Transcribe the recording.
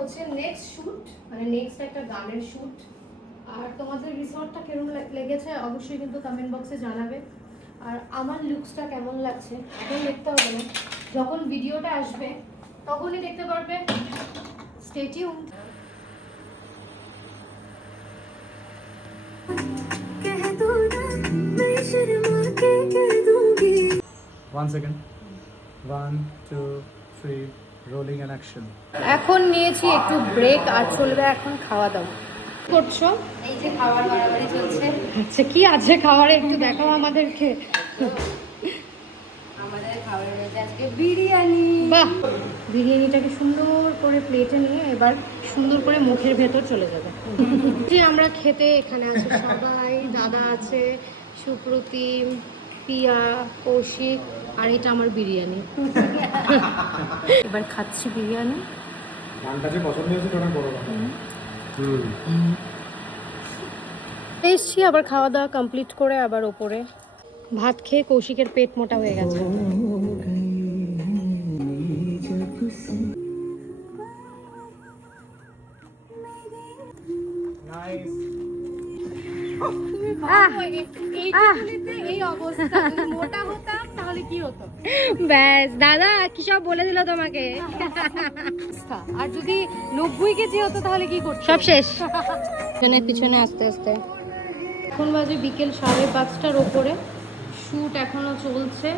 হচ্ছে next shoot, মানে next একটা গানের শুট। আর তোমাদের রিসর্টটা কেমন লেগেছে অবশ্যই কিন্তু কমেন্ট বক্সে জানাবে। আর আমার লুকসটা কেমন লাগছে এখন দেখতে হবে না, যখন ভিডিওটা আসবে তখনই দেখতে পারবে। Stay tuned. One second. 1, 2, 3. Rolling and action. এখন নিয়েছি একটু ব্রেক, আর চলবে এখন খাওয়া দাওয়া। কি করছো? এই যে খাবার বাড়াবাড়ি চলছে। আচ্ছা, কি আছে খাবারে একটু দেখাও আমাদেরকে। আমাদের খাবারের রয়েছে আজকে বিরিয়ানি। বাহ, বিরিয়ানিটাকে সুন্দর করে প্লেটে নিয়ে এবার সুন্দর করে মুখের ভেতর চলে যাবে। যে আমরা খেতে এখানে আছি সবাই, দাদা আছে, সুপ্রতিম, পিয়া, কৌশিক, আর এটা আমার বিরিয়ানি। এবার খাচ্ছি বিরিয়ানি। গানটা যে পছন্দ হয়েছে ওটা বড় কথা। এসছি আবার খাওয়া দাওয়া কমপ্লিট করে আবার ওপরে ভাত খেয়ে কৌশিকের পেট মোটা হয়ে গেছে। নাইস। এই অবস্থা, যদি মোটা হতাম তাহলে কি হতো? ব্যাস দাদা কি সব বলে দিল তোমাকে। আর যদি 90 কেজি হতো তাহলে কি করতো? সব শেষ। পিছনে পিছনে আস্তে আস্তে। এখন বাজে বিকেল 5:30টার ওপরে, শুট এখনো চলছে।